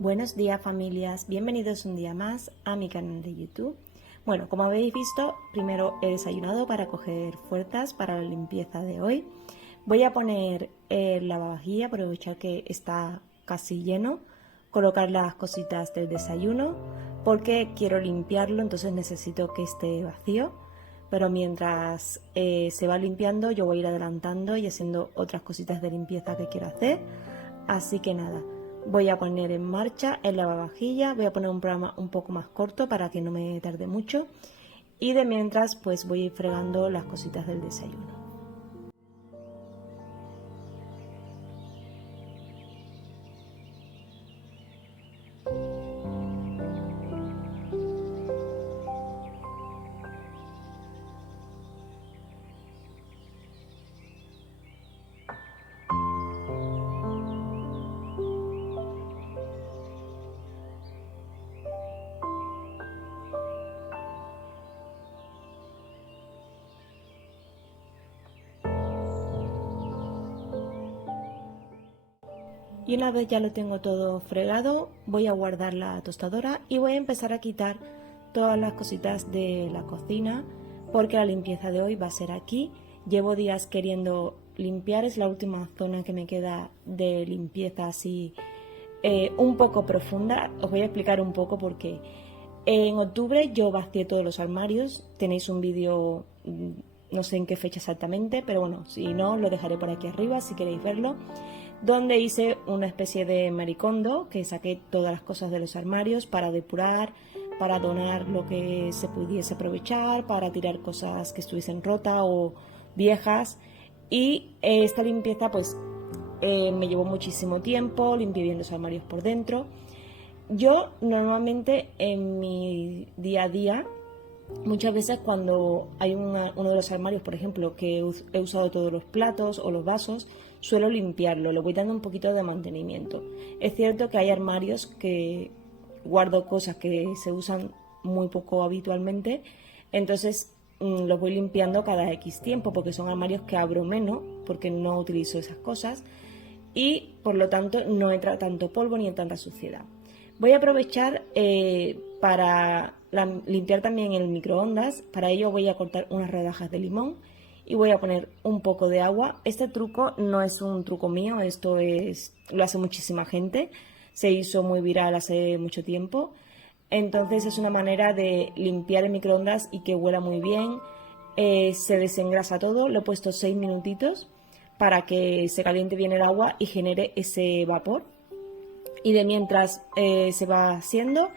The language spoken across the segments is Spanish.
Buenos días familias, bienvenidos un día más a mi canal de YouTube. Bueno, como habéis visto, primero he desayunado para coger fuerzas para la limpieza de hoy. Voy a poner el lavavajillas, aprovechar que está casi lleno, colocar las cositas del desayuno porque quiero limpiarlo, entonces necesito que esté vacío. Pero mientras se va limpiando yo voy a ir adelantando y haciendo otras cositas de limpieza que quiero hacer. Así que nada, voy a poner en marcha el lavavajillas, voy a poner un programa un poco más corto para que no me tarde mucho y de mientras pues voy a ir fregando las cositas del desayuno. Y una vez ya lo tengo todo fregado, voy a guardar la tostadora y voy a empezar a quitar todas las cositas de la cocina porque la limpieza de hoy va a ser aquí. Llevo días queriendo limpiar, es la última zona que me queda de limpieza así un poco profunda. Os voy a explicar un poco por qué. En octubre yo vacié todos los armarios, tenéis un vídeo, no sé en qué fecha exactamente, pero bueno, si no, lo dejaré por aquí arriba si queréis verlo, donde hice una especie de maricondo, que saqué todas las cosas de los armarios para depurar, para donar lo que se pudiese aprovechar, para tirar cosas que estuviesen rotas o viejas. Y esta limpieza pues me llevó muchísimo tiempo, limpié bien los armarios por dentro. Yo normalmente en mi día a día, muchas veces cuando hay uno de los armarios, por ejemplo, que he usado todos los platos o los vasos, suelo limpiarlo, le voy dando un poquito de mantenimiento. Es cierto que hay armarios que guardo cosas que se usan muy poco habitualmente, entonces los voy limpiando cada X tiempo, porque son armarios que abro menos, porque no utilizo esas cosas y por lo tanto no entra tanto polvo ni tanta suciedad. Voy a aprovechar para limpiar también el microondas. Para ello voy a cortar unas rodajas de limón y voy a poner un poco de agua. Este truco no es un truco mío, lo hace muchísima gente. Se hizo muy viral hace mucho tiempo. Entonces es una manera de limpiar el microondas y que huela muy bien. Se desengrasa todo. Lo he puesto 6 minutitos para que se caliente bien el agua y genere ese vapor. Y de mientras se va haciendo,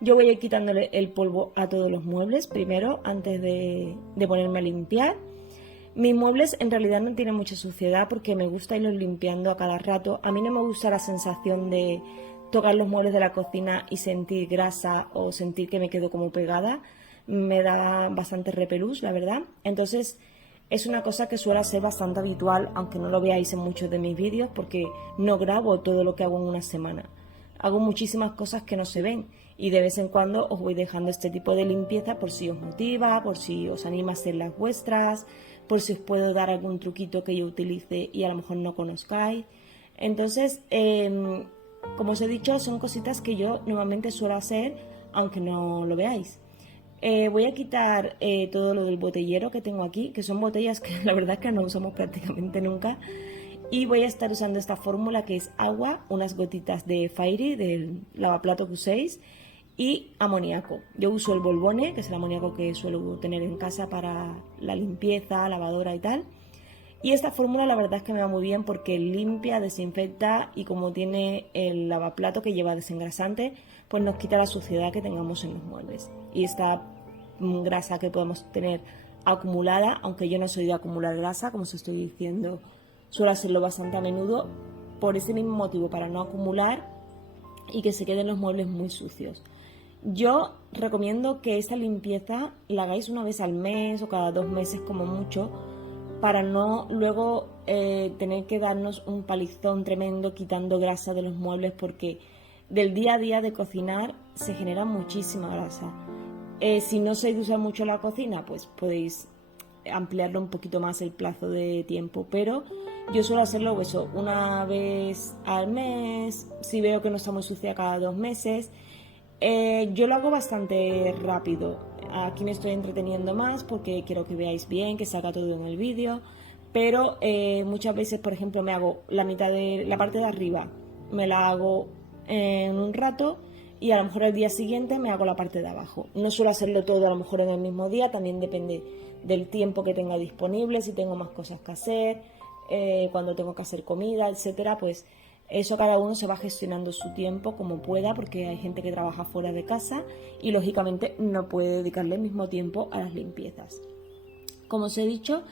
yo voy a ir quitándole el polvo a todos los muebles primero antes de ponerme a limpiar. Mis muebles en realidad no tienen mucha suciedad porque me gusta irlos limpiando a cada rato. A mí no me gusta la sensación de tocar los muebles de la cocina y sentir grasa o sentir que me quedo como pegada. Me da bastante repelús, la verdad. Entonces es una cosa que suele ser bastante habitual, aunque no lo veáis en muchos de mis vídeos, porque no grabo todo lo que hago en una semana. Hago muchísimas cosas que no se ven y de vez en cuando os voy dejando este tipo de limpieza por si os motiva, por si os anima a hacer las vuestras, por si os puedo dar algún truquito que yo utilice y a lo mejor no conozcáis. Entonces, como os he dicho, son cositas que yo normalmente suelo hacer, aunque no lo veáis. Voy a quitar todo lo del botellero que tengo aquí, que son botellas que la verdad es que no usamos prácticamente nunca. Y voy a estar usando esta fórmula que es agua, unas gotitas de Fairy, del lavaplato que uséis, y amoníaco. Yo uso el Bolbone, que es el amoníaco que suelo tener en casa para la limpieza, lavadora y tal. Y esta fórmula la verdad es que me va muy bien porque limpia, desinfecta y como tiene el lavaplato que lleva desengrasante, pues nos quita la suciedad que tengamos en los muebles. Y esta grasa que podemos tener acumulada, aunque yo no soy de acumular grasa, como os estoy diciendo, suelo hacerlo bastante a menudo, por ese mismo motivo, para no acumular y que se queden los muebles muy sucios. Yo recomiendo que esta limpieza la hagáis una vez al mes o cada 2 meses como mucho, para no luego tener que darnos un palizón tremendo quitando grasa de los muebles, porque del día a día de cocinar se genera muchísima grasa. Si no se usa mucho la cocina, pues podéis ampliarlo un poquito más el plazo de tiempo, pero Yo suelo hacerlo eso, una vez al mes, si veo que no está muy sucia cada 2 meses. Yo lo hago bastante rápido. Aquí me estoy entreteniendo más porque quiero que veáis bien, que salga todo en el vídeo. Pero muchas veces, por ejemplo, me hago la mitad de la parte de arriba, me la hago en un rato y a lo mejor el día siguiente me hago la parte de abajo. No suelo hacerlo todo a lo mejor en el mismo día, también depende del tiempo que tenga disponible, si tengo más cosas que hacer, cuando tengo que hacer comida, etcétera, pues eso cada uno se va gestionando su tiempo como pueda, porque hay gente que trabaja fuera de casa y lógicamente no puede dedicarle el mismo tiempo a las limpiezas. Como os he dicho,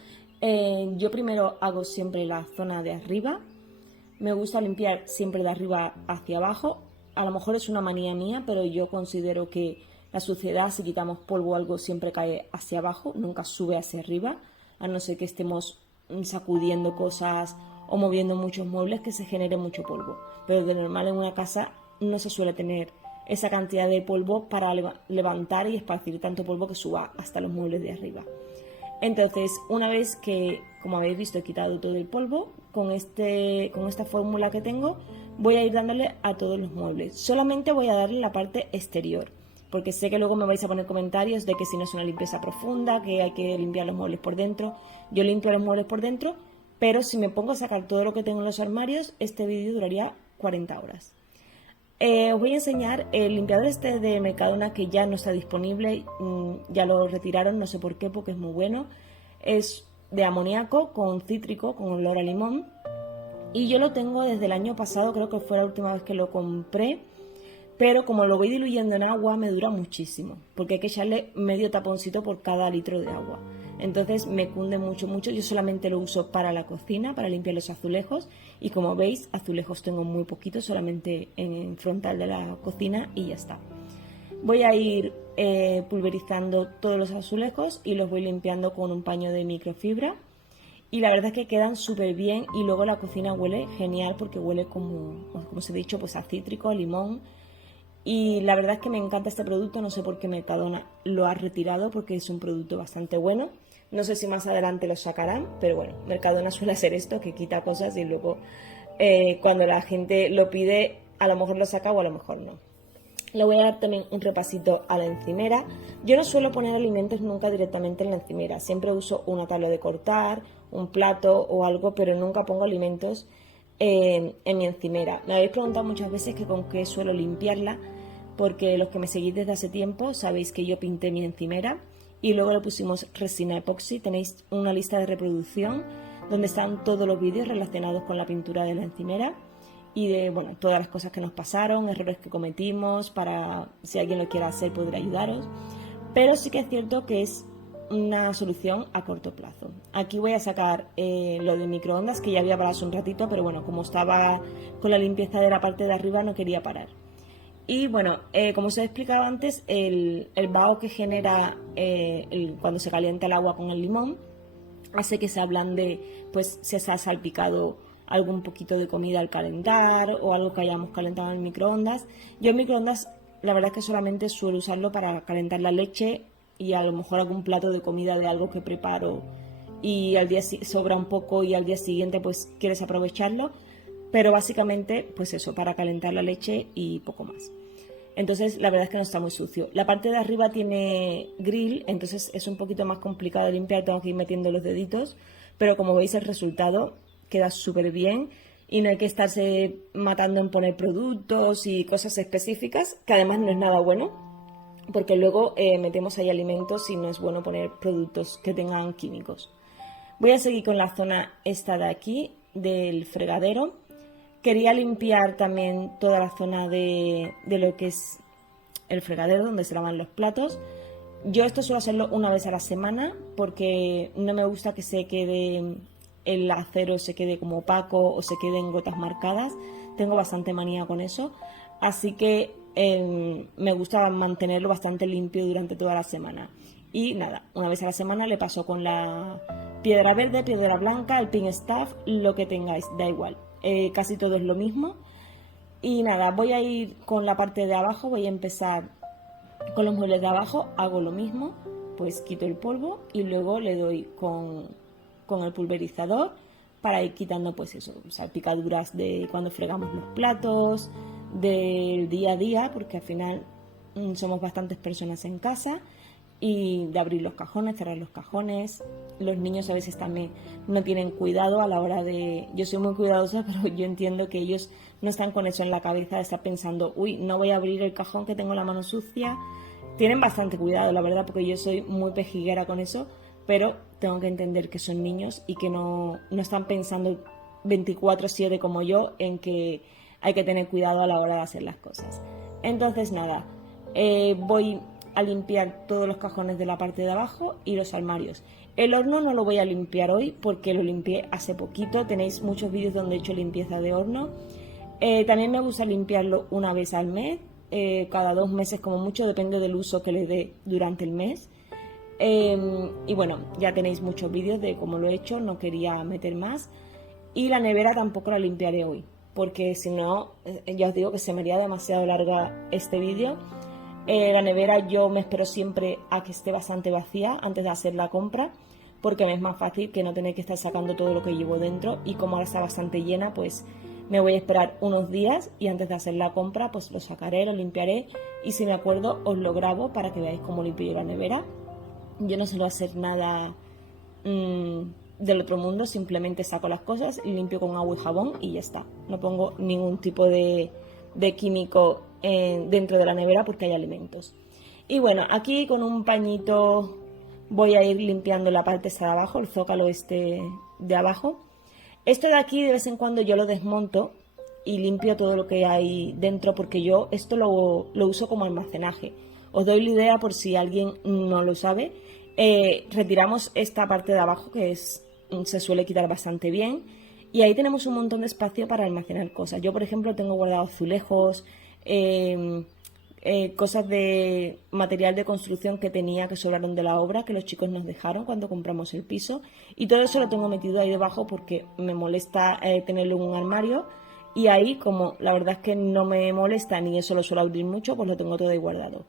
yo primero hago siempre la zona de arriba. Me gusta limpiar siempre de arriba hacia abajo. A lo mejor es una manía mía, pero yo considero que la suciedad, si quitamos polvo o algo, siempre cae hacia abajo, nunca sube hacia arriba, a no ser que estemos sacudiendo cosas o moviendo muchos muebles, que se genere mucho polvo. Pero de normal en una casa no se suele tener esa cantidad de polvo para levantar y esparcir tanto polvo que suba hasta los muebles de arriba. Entonces, una vez que, como habéis visto, he quitado todo el polvo, con esta fórmula que tengo, voy a ir dándole a todos los muebles. Solamente voy a darle la parte exterior, porque sé que luego me vais a poner comentarios de que si no es una limpieza profunda, que hay que limpiar los muebles por dentro. Yo limpio los muebles por dentro, pero si me pongo a sacar todo lo que tengo en los armarios, este vídeo duraría 40 horas. Os voy a enseñar el limpiador este de Mercadona, que ya no está disponible, ya lo retiraron, no sé por qué, porque es muy bueno. Es de amoníaco con cítrico, con olor a limón, y yo lo tengo desde el año pasado, creo que fue la última vez que lo compré, pero como lo voy diluyendo en agua me dura muchísimo, porque hay que echarle medio taponcito por cada litro de agua. Entonces me cunde mucho, mucho. Yo solamente lo uso para la cocina, para limpiar los azulejos, y como veis, azulejos tengo muy poquitos, solamente en frontal de la cocina y ya está. Voy a ir pulverizando todos los azulejos y los voy limpiando con un paño de microfibra, y la verdad es que quedan súper bien, y luego la cocina huele genial porque huele como os he dicho, pues a cítrico, a limón. Y la verdad es que me encanta este producto, no sé por qué Mercadona lo ha retirado, porque es un producto bastante bueno. No sé si más adelante lo sacarán, pero bueno, Mercadona suele hacer esto, que quita cosas y luego cuando la gente lo pide, a lo mejor lo saca o a lo mejor no. Le voy a dar también un repasito a la encimera. Yo no suelo poner alimentos nunca directamente en la encimera, siempre uso una tabla de cortar, un plato o algo, pero nunca pongo alimentos en mi encimera. Me habéis preguntado muchas veces que con qué suelo limpiarla, porque los que me seguís desde hace tiempo sabéis que yo pinté mi encimera y luego le pusimos resina epoxi. Tenéis una lista de reproducción donde están todos los vídeos relacionados con la pintura de la encimera y de todas las cosas que nos pasaron, errores que cometimos, para si alguien lo quiere hacer poder ayudaros. Pero sí que es cierto que es una solución a corto plazo. Aquí voy a sacar lo de microondas, que ya había parado hace un ratito, pero bueno, como estaba con la limpieza de la parte de arriba no quería parar. Y bueno, como os he explicado antes, el vaho que genera cuando se calienta el agua con el limón hace que se ablande, pues si se ha salpicado algún poquito de comida al calentar o algo que hayamos calentado en el microondas. Yo en microondas la verdad es que solamente suelo usarlo para calentar la leche y a lo mejor algún plato de comida de algo que preparo y al día sobra un poco y al día siguiente pues quieres aprovecharlo, pero básicamente pues eso, para calentar la leche y poco más. Entonces la verdad es que no está muy sucio. La parte de arriba tiene grill, entonces es un poquito más complicado de limpiar, tengo que ir metiendo los deditos, pero como veis el resultado queda súper bien y no hay que estarse matando en poner productos y cosas específicas, que además no es nada bueno, porque luego metemos ahí alimentos y no es bueno poner productos que tengan químicos. Voy a seguir con la zona esta de aquí, del fregadero. Quería limpiar también toda la zona de lo que es el fregadero, donde se lavan los platos. Yo esto suelo hacerlo una vez a la semana, porque no me gusta que se quede el acero, se quede como opaco o se queden gotas marcadas. Tengo bastante manía con eso, así que me gusta mantenerlo bastante limpio durante toda la semana. Y nada, una vez a la semana le paso con la piedra verde, piedra blanca, el pink staff, lo que tengáis, da igual. Casi todo es lo mismo. Y nada, voy a ir con la parte de abajo, voy a empezar con los muebles de abajo, hago lo mismo, pues quito el polvo y luego le doy con el pulverizador para ir quitando pues eso, salpicaduras de cuando fregamos los platos, del día a día, porque al final somos bastantes personas en casa, y de abrir los cajones, cerrar los cajones. Los niños a veces también no tienen cuidado a la hora de... Yo soy muy cuidadosa, pero yo entiendo que ellos no están con eso en la cabeza de estar pensando, uy, no voy a abrir el cajón que tengo la mano sucia. Tienen bastante cuidado, la verdad, porque yo soy muy pejiguera con eso, pero tengo que entender que son niños y que no están pensando 24/7 como yo en que hay que tener cuidado a la hora de hacer las cosas. Entonces nada, voy a limpiar todos los cajones de la parte de abajo y los armarios. El horno no lo voy a limpiar hoy porque lo limpié hace poquito. Tenéis muchos vídeos donde he hecho limpieza de horno. También me gusta limpiarlo una vez al mes, cada 2 meses como mucho, depende del uso que le dé durante el mes. Y bueno, ya tenéis muchos vídeos de cómo lo he hecho, no quería meter más. Y la nevera tampoco la limpiaré hoy, porque si no, ya os digo que se me haría demasiado larga este vídeo. La nevera yo me espero siempre a que esté bastante vacía antes de hacer la compra, porque me es más fácil que no tener que estar sacando todo lo que llevo dentro, y como ahora está bastante llena, pues me voy a esperar unos días y antes de hacer la compra pues lo sacaré, lo limpiaré, y si me acuerdo os lo grabo para que veáis cómo limpio yo la nevera. Yo no suelo hacer nada del otro mundo, simplemente saco las cosas y limpio con agua y jabón y ya está. No pongo ningún tipo de químico dentro de la nevera porque hay alimentos. Y bueno, aquí con un pañito voy a ir limpiando la parte esta de abajo, el zócalo este de abajo. Esto de aquí de vez en cuando yo lo desmonto y limpio todo lo que hay dentro, porque yo esto lo uso como almacenaje. Os doy la idea por si alguien no lo sabe. Retiramos esta parte de abajo que se suele quitar bastante bien, y ahí tenemos un montón de espacio para almacenar cosas. Yo, por ejemplo, tengo guardado azulejos, cosas de material de construcción que tenía que sobraron de la obra, que los chicos nos dejaron cuando compramos el piso, y todo eso lo tengo metido ahí debajo porque me molesta tenerlo en un armario, y ahí, como la verdad es que no me molesta ni eso lo suelo abrir mucho, pues lo tengo todo ahí guardado.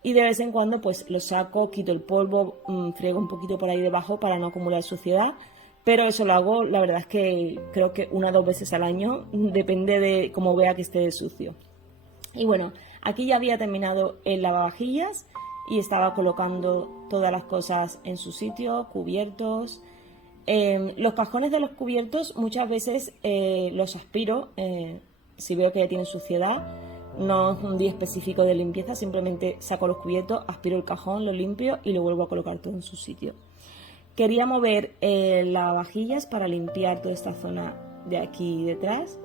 Y de vez en cuando pues lo saco, quito el polvo, friego un poquito por ahí debajo para no acumular suciedad, pero eso lo hago, la verdad es que creo que 1 o 2 veces al año, depende de cómo vea que esté sucio. Y bueno, aquí ya había terminado el lavavajillas y estaba colocando todas las cosas en su sitio, cubiertos. Los cajones de los cubiertos muchas veces los aspiro, si veo que ya tienen suciedad. No es un día específico de limpieza, simplemente saco los cubiertos, aspiro el cajón, lo limpio y lo vuelvo a colocar todo en su sitio. Quería mover lavavajillas para limpiar toda esta zona de aquí detrás,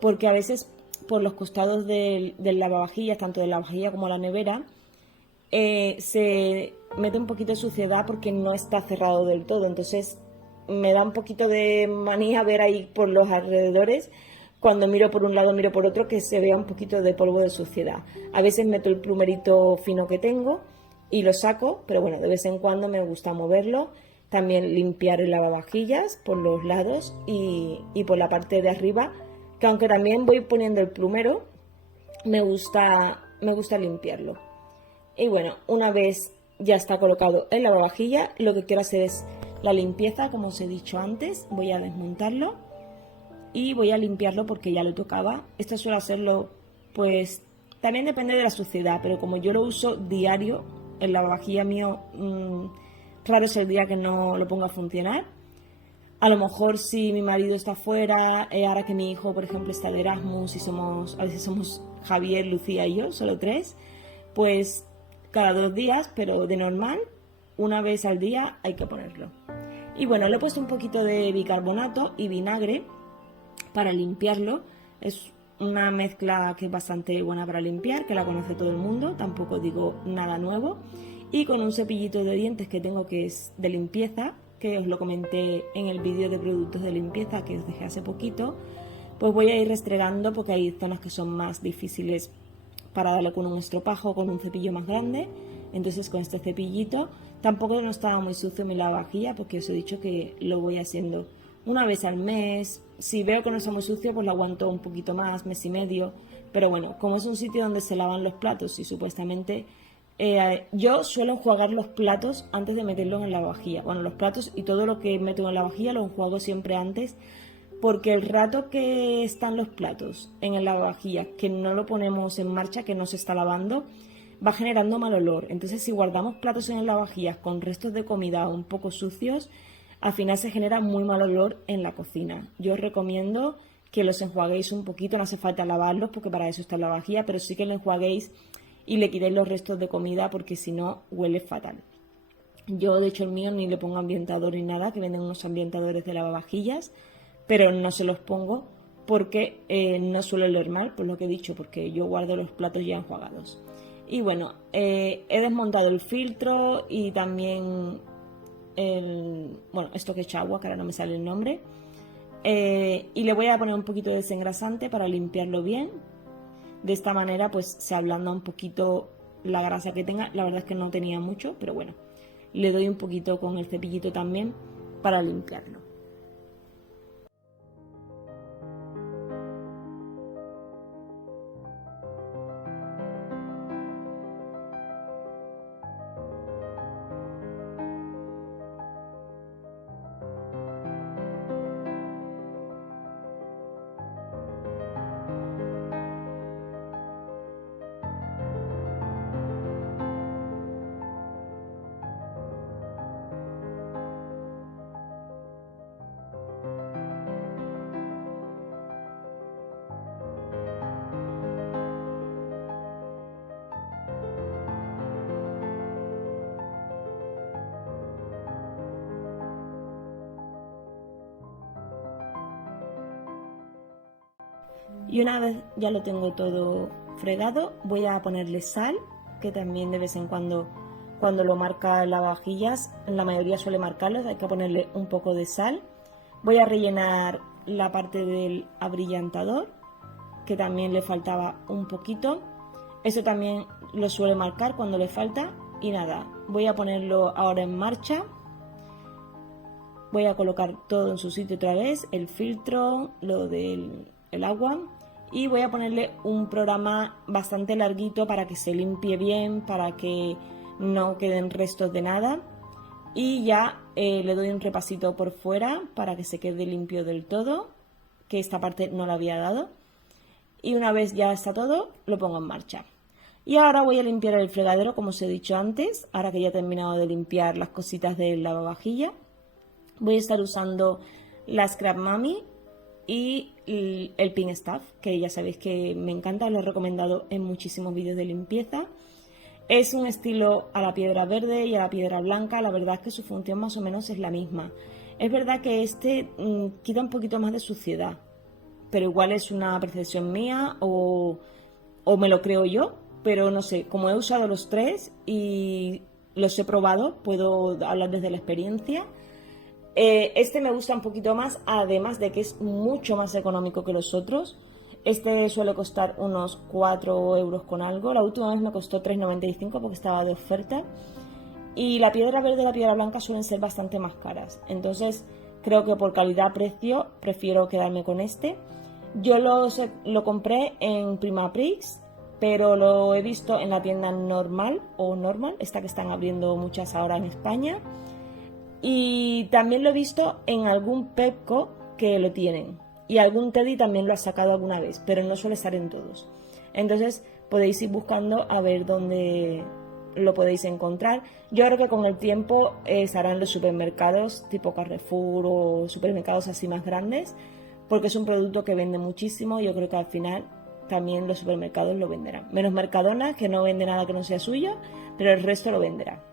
porque a veces por los costados del lavavajillas, tanto de la lavavajilla como la nevera, se mete un poquito de suciedad porque no está cerrado del todo. Entonces me da un poquito de manía ver ahí por los alrededores, cuando miro por un lado, miro por otro, que se vea un poquito de polvo de suciedad. A veces meto el plumerito fino que tengo y lo saco, pero bueno, de vez en cuando me gusta moverlo. También limpiar el lavavajillas por los lados y por la parte de arriba, que aunque también voy poniendo el plumero, me gusta limpiarlo. Y bueno, una vez ya está colocado el lavavajillas, lo que quiero hacer es la limpieza, como os he dicho antes. Voy a desmontarlo y voy a limpiarlo porque ya lo tocaba. Esto suele hacerlo, pues también depende de la suciedad, pero como yo lo uso diario, el lavavajillas mío, raro es el día que no lo ponga a funcionar. A lo mejor si mi marido está fuera, ahora que mi hijo, por ejemplo, está de Erasmus y a veces somos Javier, Lucía y yo, solo 3, pues cada 2 días, pero de normal, una vez al día hay que ponerlo. Y bueno, le he puesto un poquito de bicarbonato y vinagre para limpiarlo. Es una mezcla que es bastante buena para limpiar, que la conoce todo el mundo, tampoco digo nada nuevo. Y con un cepillito de dientes que tengo, que es de limpieza, que os lo comenté en el vídeo de productos de limpieza que os dejé hace poquito, pues voy a ir restregando porque hay zonas que son más difíciles para darle con un estropajo o con un cepillo más grande. Entonces con este cepillito, tampoco no estaba muy sucio mi lavavajilla porque os he dicho que lo voy haciendo una vez al mes. Si veo que no está muy sucio, pues lo aguanto un poquito más, mes y medio. Pero bueno, como es un sitio donde se lavan los platos y supuestamente Yo suelo enjuagar los platos antes de meterlos en la vajilla. Bueno, los platos y todo lo que meto en la vajilla lo enjuago siempre antes, porque el rato que están los platos en el lavavajillas, que no lo ponemos en marcha, que no se está lavando, va generando mal olor. Entonces, si guardamos platos en el lavavajillas con restos de comida un poco sucios, al final se genera muy mal olor en la cocina. Yo os recomiendo que los enjuaguéis un poquito, no hace falta lavarlos porque para eso está la vajilla, pero sí que lo enjuaguéis y le quitéis los restos de comida porque si no huele fatal. Yo de hecho el mío ni le pongo ambientador ni nada, que venden unos ambientadores de lavavajillas, pero no se los pongo porque no suelo oler mal, por lo que he dicho, porque yo guardo los platos ya enjuagados. Y bueno, he desmontado el filtro y también esto que echa agua, que ahora no me sale el nombre. Y le voy a poner un poquito de desengrasante para limpiarlo bien. De esta manera pues se ablanda un poquito la grasa que tenga. La verdad es que no tenía mucho, pero bueno, le doy un poquito con el cepillito también para limpiarlo. Y una vez ya lo tengo todo fregado, voy a ponerle sal, que también de vez en cuando lo marca el lavavajillas, la mayoría suele marcarlo, hay que ponerle un poco de sal. Voy a rellenar la parte del abrillantador, que también le faltaba un poquito. Eso también lo suele marcar cuando le falta. Y nada, voy a ponerlo ahora en marcha. Voy a colocar todo en su sitio otra vez, el filtro, lo del agua, y voy a ponerle un programa bastante larguito para que se limpie bien, para que no queden restos de nada. Y ya le doy un repasito por fuera para que se quede limpio del todo, que esta parte no la había dado. Y una vez ya está todo, lo pongo en marcha. Y ahora voy a limpiar el fregadero, como os he dicho antes, ahora que ya he terminado de limpiar las cositas del lavavajilla. Voy a estar usando la Scrap Mami y el Pink Stuff, que ya sabéis que me encanta, lo he recomendado en muchísimos vídeos de limpieza. Es un estilo a la piedra verde y a la piedra blanca, la verdad es que su función más o menos es la misma. Es verdad que este quita un poquito más de suciedad, pero igual es una percepción mía o me lo creo yo, pero no sé, como he usado los tres y los he probado, puedo hablar desde la experiencia. Este me gusta un poquito más, además de que es mucho más económico que los otros. Este suele costar unos 4 euros con algo. La última vez me costó 3,95 porque estaba de oferta. Y la piedra verde y la piedra blanca suelen ser bastante más caras. Entonces creo que por calidad-precio prefiero quedarme con este. Yo lo compré en Primaprix, pero lo he visto en la tienda normal o normal, esta que están abriendo muchas ahora en España. Y también lo he visto en algún Pepco que lo tienen. Y algún Teddy también lo ha sacado alguna vez, pero no suele estar en todos. Entonces podéis ir buscando a ver dónde lo podéis encontrar. Yo creo que con el tiempo estarán los supermercados tipo Carrefour o supermercados así más grandes, porque es un producto que vende muchísimo y yo creo que al final también los supermercados lo venderán. Menos Mercadona, que no vende nada que no sea suyo, pero el resto lo venderá.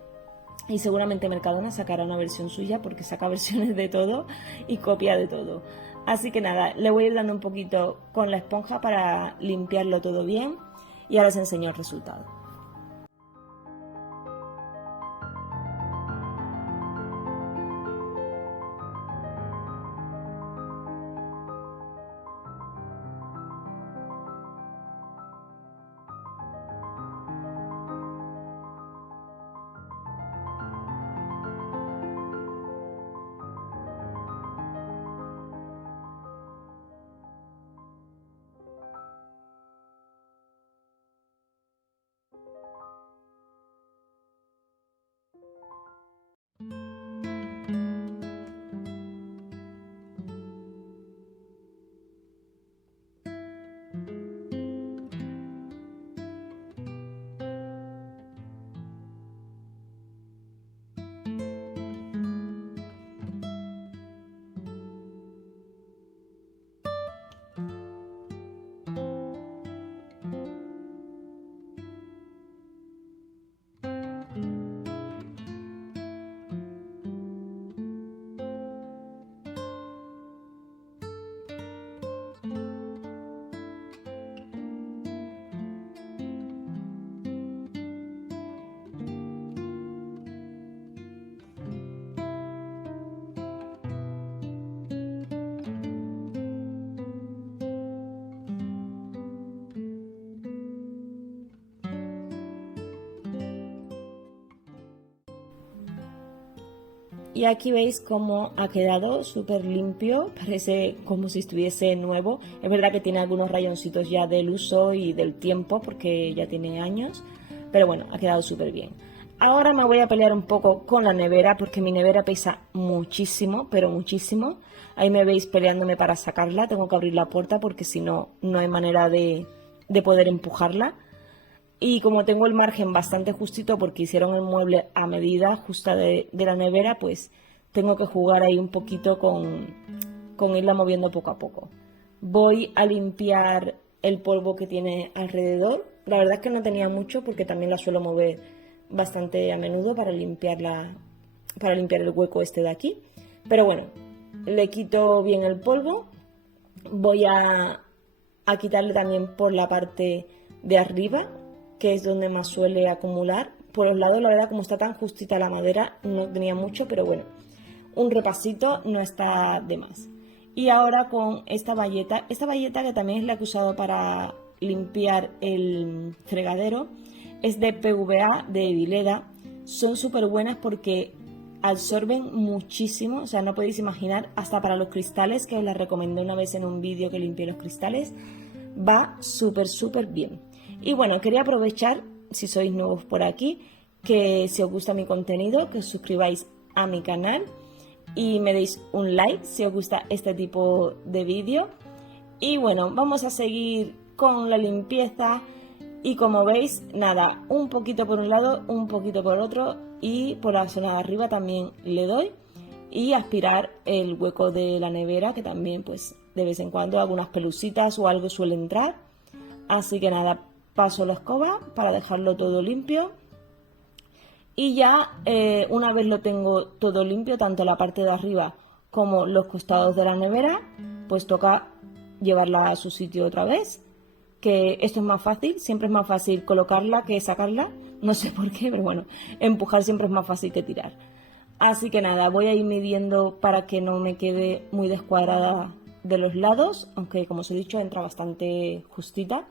Y seguramente Mercadona sacará una versión suya porque saca versiones de todo y copia de todo. Así que nada, le voy a ir dando un poquito con la esponja para limpiarlo todo bien y ahora os enseño el resultado. Y aquí veis cómo ha quedado súper limpio, parece como si estuviese nuevo. Es verdad que tiene algunos rayoncitos ya del uso y del tiempo porque ya tiene años, pero bueno, ha quedado súper bien. Ahora me voy a pelear un poco con la nevera porque mi nevera pesa muchísimo, pero muchísimo. Ahí me veis peleándome para sacarla, tengo que abrir la puerta porque si no, no hay manera de poder empujarla. Y como tengo el margen bastante justito porque hicieron el mueble a medida justa de la nevera, pues tengo que jugar ahí un poquito con irla moviendo poco a poco. Voy a limpiar el polvo que tiene alrededor. La verdad es que no tenía mucho porque también la suelo mover bastante a menudo para limpiar el hueco este de aquí. Pero bueno, le quito bien el polvo. Voy a quitarle también por la parte de arriba, que es donde más suele acumular. Por los lados, la verdad, como está tan justita la madera, no tenía mucho, pero bueno, un repasito no está de más. Y ahora con esta bayeta que también es la que he usado para limpiar el fregadero, es de PVA de Vileda. Son súper buenas porque absorben muchísimo, o sea, no podéis imaginar, hasta para los cristales, que os las recomendé una vez en un vídeo que limpié los cristales, va súper bien. Y bueno, quería aprovechar, si sois nuevos por aquí, que si os gusta mi contenido, que os suscribáis a mi canal y me deis un like si os gusta este tipo de vídeo. Y bueno, vamos a seguir con la limpieza y como veis, nada, un poquito por un lado, un poquito por otro y por la zona de arriba también le doy y aspirar el hueco de la nevera, que también pues de vez en cuando algunas pelusitas o algo suele entrar. Así que nada, paso la escoba para dejarlo todo limpio y ya una vez lo tengo todo limpio, tanto la parte de arriba como los costados de la nevera, pues toca llevarla a su sitio otra vez, que esto es más fácil, siempre es más fácil colocarla que sacarla, no sé por qué, pero bueno, empujar siempre es más fácil que tirar. Así que nada, voy a ir midiendo para que no me quede muy descuadrada de los lados, aunque como os he dicho entra bastante justita,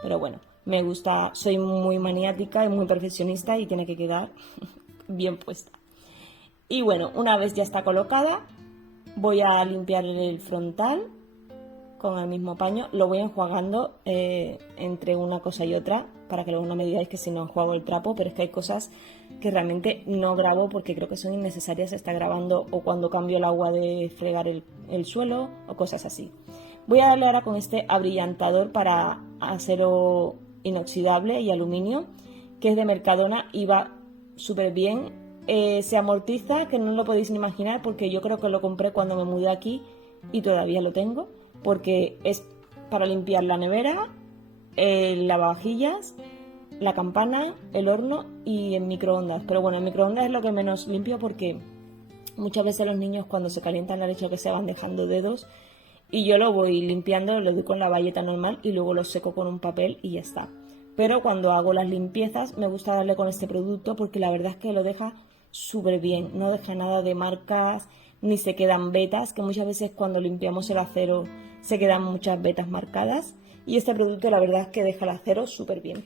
pero bueno, me gusta, soy muy maniática y muy perfeccionista y tiene que quedar bien puesta. Y bueno, una vez ya está colocada, voy a limpiar el frontal con el mismo paño, lo voy enjuagando entre una cosa y otra para que luego no me digáis que si no enjuago el trapo, pero es que hay cosas que realmente no grabo porque creo que son innecesarias estar grabando o cuando cambio el agua de fregar el suelo o cosas así. Voy a darle ahora con este abrillantador para acero inoxidable y aluminio, que es de Mercadona y va súper bien. Se amortiza, que no lo podéis ni imaginar porque yo creo que lo compré cuando me mudé aquí y todavía lo tengo, porque es para limpiar la nevera, el lavavajillas, la campana, el horno y el microondas. Pero bueno, el microondas es lo que menos limpio porque muchas veces los niños cuando se calientan la leche que se van dejando dedos y yo lo voy limpiando, lo doy con la bayeta normal y luego lo seco con un papel y ya está. Pero cuando hago las limpiezas me gusta darle con este producto porque la verdad es que lo deja súper bien, no deja nada de marcas ni se quedan vetas, que muchas veces cuando limpiamos el acero se quedan muchas vetas marcadas y este producto la verdad es que deja el acero súper bien.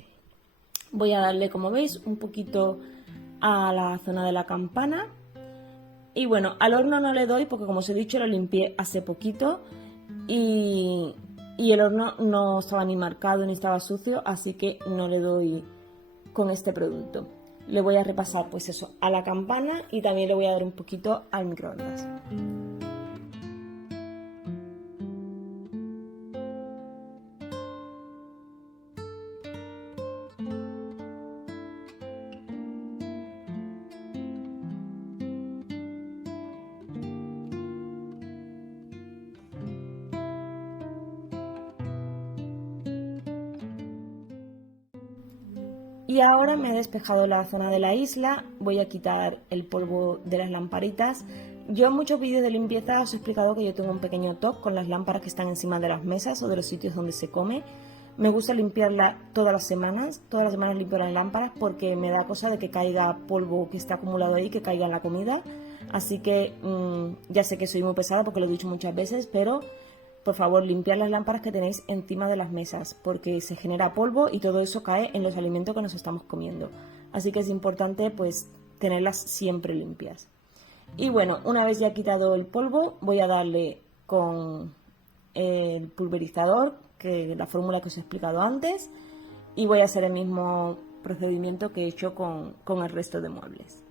Voy a darle, como veis, un poquito a la zona de la campana y bueno, al horno no le doy porque como os he dicho lo limpié hace poquito y el horno no estaba ni marcado ni estaba sucio, así que no le doy con este producto. Le voy a repasar pues eso a la campana y también le voy a dar un poquito al microondas. Y ahora me he despejado la zona de la isla, voy a quitar el polvo de las lamparitas. Yo en muchos vídeos de limpieza os he explicado que yo tengo un pequeño toque con las lámparas que están encima de las mesas o de los sitios donde se come. Me gusta limpiarla todas las semanas limpio las lámparas porque me da cosa de que caiga polvo que está acumulado ahí, que caiga en la comida. Así que ya sé que soy muy pesada porque lo he dicho muchas veces, pero por favor, limpiad las lámparas que tenéis encima de las mesas porque se genera polvo y todo eso cae en los alimentos que nos estamos comiendo. Así que es importante pues tenerlas siempre limpias. Y bueno, una vez ya quitado el polvo, voy a darle con el pulverizador, que la fórmula que os he explicado antes, y voy a hacer el mismo procedimiento que he hecho con el resto de muebles.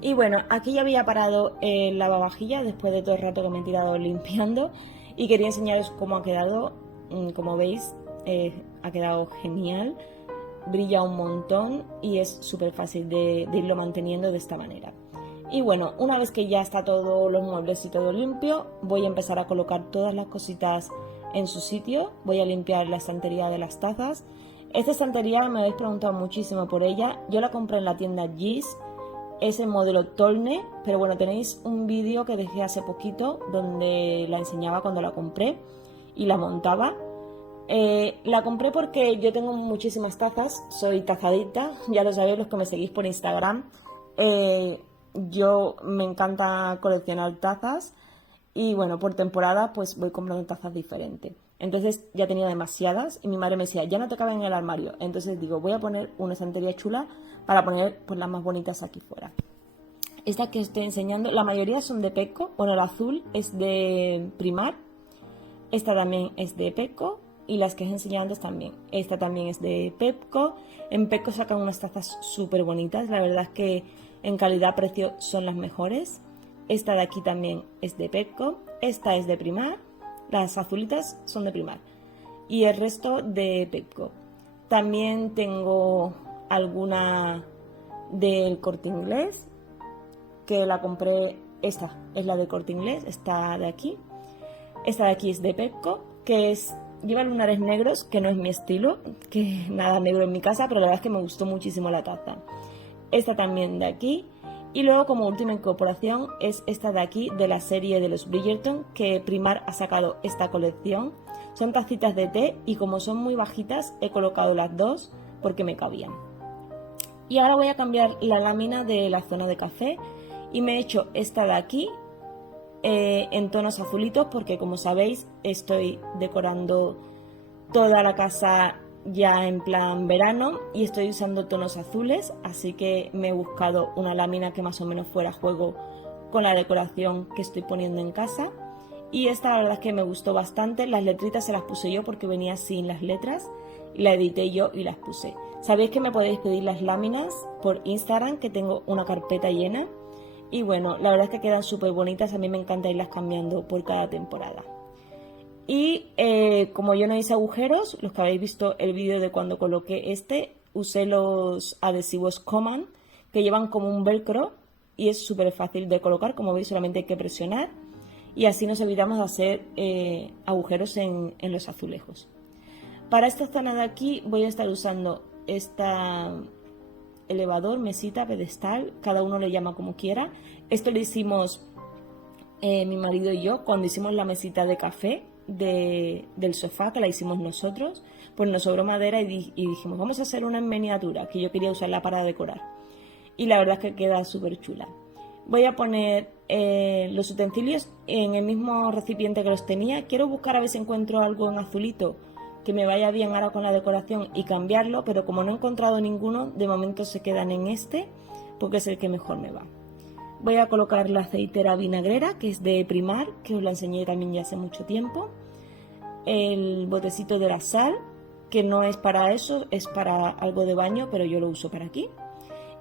Y bueno, aquí ya había parado el lavavajillas después de todo el rato que me he tirado limpiando y quería enseñaros cómo ha quedado. Como veis, ha quedado genial, brilla un montón y es súper fácil de irlo manteniendo de esta manera. Y bueno, una vez que ya está todos los muebles y todo limpio, voy a empezar a colocar todas las cositas en su sitio. Voy a limpiar la estantería de las tazas. Esta estantería me habéis preguntado muchísimo por ella. Yo la compré en la tienda Gis. Es el modelo Tolne, pero bueno, tenéis un vídeo que dejé hace poquito donde la enseñaba cuando la compré y la montaba. La compré porque yo tengo muchísimas tazas, soy tazadita, ya lo sabéis los que me seguís por Instagram. Yo me encanta coleccionar tazas y bueno, por temporada pues voy comprando tazas diferentes. Entonces ya tenía demasiadas y mi madre me decía, ya no te caben en el armario. Entonces digo, voy a poner una estantería chula para poner pues las más bonitas aquí fuera. Esta que estoy enseñando, la mayoría son de Pecco. Bueno, el azul es de Primar. Esta también es de Pecco. Y las que os he enseñado antes también. Esta también es de Pecco. En Pecco sacan unas tazas súper bonitas. La verdad es que en calidad-precio son las mejores. Esta de aquí también es de Pecco. Esta es de Primar. Las azulitas son de Primar. Y el resto de Pecco. También tengo alguna del Corte Inglés, que la compré. Esta es la del Corte Inglés, esta de aquí. Esta de aquí es de Pecco, que lleva lunares negros, que no es mi estilo, que nada negro en mi casa, pero la verdad es que me gustó muchísimo la taza. Esta también de aquí. Y luego, como última incorporación, es esta de aquí, de la serie de los Bridgerton, que Primar ha sacado esta colección. Son tacitas de té y como son muy bajitas, he colocado las dos porque me cabían. Y ahora voy a cambiar la lámina de la zona de café Y me he hecho esta de aquí en tonos azulitos porque, como sabéis, estoy decorando toda la casa ya en plan verano y estoy usando tonos azules, así que me he buscado una lámina que más o menos fuera a juego con la decoración que estoy poniendo en casa. Y esta la verdad es que me gustó bastante. Las letritas se las puse yo porque venía sin las letras y la edité yo y las puse. Sabéis que me podéis pedir las láminas por Instagram, que tengo una carpeta llena. Y bueno, la verdad es que quedan súper bonitas, a mí me encanta irlas cambiando por cada temporada. Y como yo no hice agujeros, los que habéis visto el vídeo de cuando coloqué usé los adhesivos Command, que llevan como un velcro y es súper fácil de colocar, como veis solamente hay que presionar y así nos evitamos de hacer agujeros en los azulejos. Para esta zona de aquí voy a estar usando esta elevador, mesita, pedestal, cada uno le llama como quiera. Esto lo hicimos mi marido y yo cuando hicimos la mesita de café del sofá, que la hicimos nosotros. Pues nos sobró madera y dijimos, vamos a hacer una en miniatura, que yo quería usarla para decorar. Y la verdad es que queda súper chula. Voy a poner los utensilios en el mismo recipiente que los tenía. Quiero buscar a ver si encuentro algo en azulito que me vaya bien ahora con la decoración y cambiarlo, pero como no he encontrado ninguno, de momento se quedan en este, porque es el que mejor me va. Voy a colocar la aceitera vinagrera, que es de Primar, que os la enseñé también ya hace mucho tiempo. El botecito de la sal, que no es para eso, es para algo de baño, pero yo lo uso para aquí.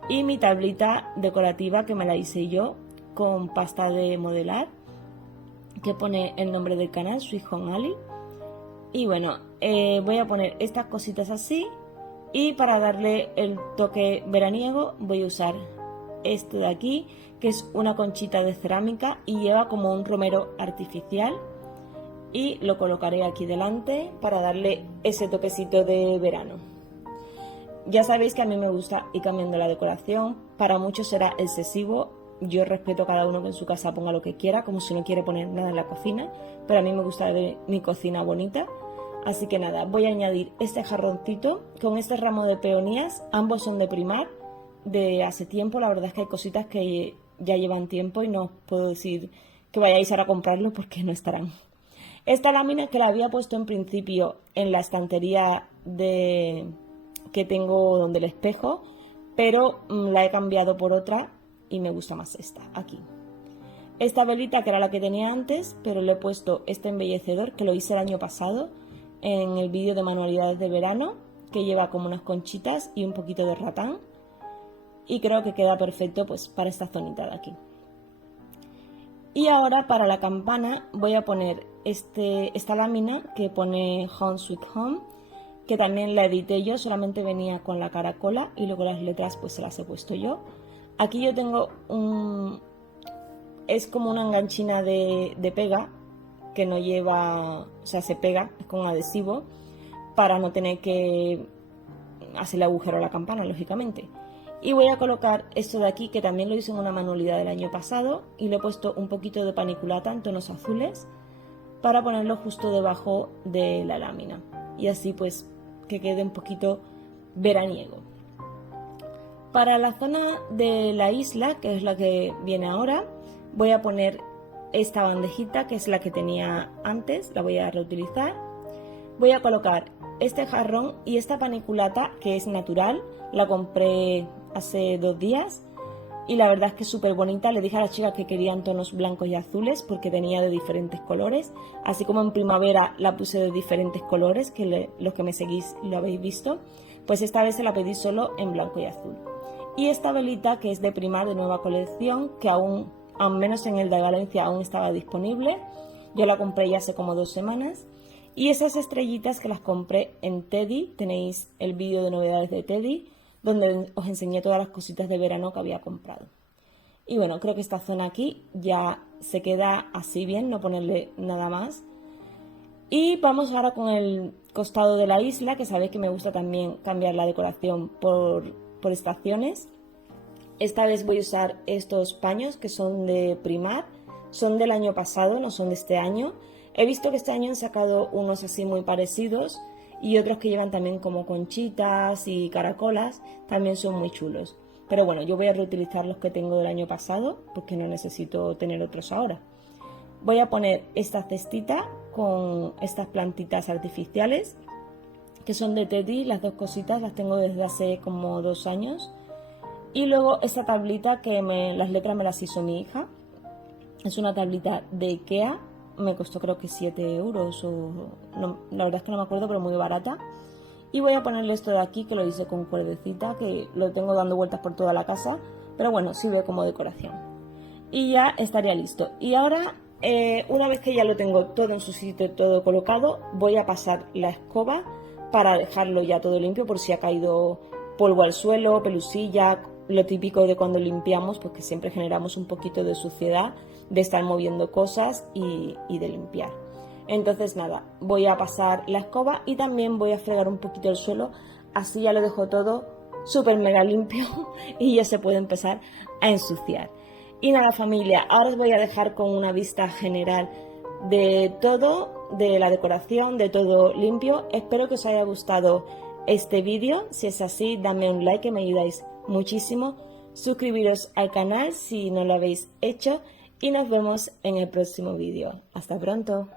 Y mi tablita decorativa, que me la hice yo con pasta de modelar, que pone el nombre del canal, Sweet Home Ali. Y bueno, voy a poner estas cositas así. Y para darle el toque veraniego voy a usar este de aquí, que es una conchita de cerámica y lleva como un romero artificial. Y lo colocaré aquí delante para darle ese toquecito de verano. Ya sabéis que a mí me gusta ir cambiando la decoración, para muchos será excesivo, yo respeto a cada uno que en su casa ponga lo que quiera, como si no quiere poner nada en la cocina, pero a mí me gusta ver mi cocina bonita. Así que nada, voy a añadir este jarroncito con este ramo de peonías, ambos son de Primar, de hace tiempo, la verdad es que hay cositas que ya llevan tiempo y no os puedo decir que vayáis ahora a comprarlo porque no estarán. Esta lámina que la había puesto en principio en la estantería que tengo donde el espejo, pero la he cambiado por otra y me gusta más esta, aquí. Esta velita que era la que tenía antes, pero le he puesto este embellecedor que lo hice el año pasado en el vídeo de manualidades de verano, que lleva como unas conchitas y un poquito de ratán y creo que queda perfecto pues para esta zonita de aquí. Y ahora para la campana voy a poner esta lámina que pone Home Sweet Home, que también la edité yo, solamente venía con la caracola y luego las letras pues se las he puesto yo. Aquí yo tengo es como una enganchina de pega que no lleva, o sea, se pega con adhesivo para no tener que hacerle agujero a la campana, lógicamente. Y voy a colocar esto de aquí, que también lo hice en una manualidad del año pasado, y le he puesto un poquito de paniculata en tonos azules para ponerlo justo debajo de la lámina. Y así pues que quede un poquito veraniego. Para la zona de la isla, que es la que viene ahora, voy a poner esta bandejita, que es la que tenía antes, la voy a reutilizar. Voy a colocar este jarrón y esta paniculata, que es natural, la compré hace 2 días y la verdad es que es súper bonita. Le dije a las chicas que querían tonos blancos y azules porque tenía de diferentes colores, así como en primavera la puse de diferentes colores, que los que me seguís lo habéis visto, pues esta vez se la pedí solo en blanco y azul. Y esta velita, que es de Primar, de nueva colección, que aún menos en el de Valencia aún estaba disponible, yo la compré ya hace como 2 semanas. Y esas estrellitas que las compré en Teddy, tenéis el vídeo de novedades de Teddy, donde os enseñé todas las cositas de verano que había comprado. Y bueno, creo que esta zona aquí ya se queda así bien, no ponerle nada más. Y vamos ahora con el costado de la isla, que sabéis que me gusta también cambiar la decoración por estaciones. Esta vez voy a usar estos paños que son de Primar, son del año pasado, no son de este año. He visto que este año han sacado unos así muy parecidos y otros que llevan también como conchitas y caracolas, también son muy chulos. pero bueno, yo voy a reutilizar los que tengo del año pasado porque no necesito tener otros ahora. Voy a poner esta cestita con estas plantitas artificiales que son de Teddy, las dos cositas las tengo desde hace como 2 años. Y luego esta tablita que las letras me las hizo mi hija. Es una tablita de Ikea, me costó creo que 7 euros o no, la verdad es que no me acuerdo, pero muy barata. Y voy a ponerle esto de aquí que lo hice con cuerdecita, que lo tengo dando vueltas por toda la casa, pero bueno, sirve como decoración. Y ya estaría listo. Y ahora, una vez que ya lo tengo todo en su sitio, todo colocado, voy a pasar la escoba para dejarlo ya todo limpio por si ha caído polvo al suelo, pelusilla, lo típico de cuando limpiamos, pues que siempre generamos un poquito de suciedad, de estar moviendo cosas y de limpiar. Entonces nada, voy a pasar la escoba y también voy a fregar un poquito el suelo, así ya lo dejo todo súper mega limpio y ya se puede empezar a ensuciar. Y nada familia, ahora os voy a dejar con una vista general de todo, de la decoración, de todo limpio. Espero que os haya gustado este vídeo. Si es así, dame un like que me ayudáis muchísimo. Suscribiros al canal si no lo habéis hecho y nos vemos en el próximo vídeo. Hasta pronto.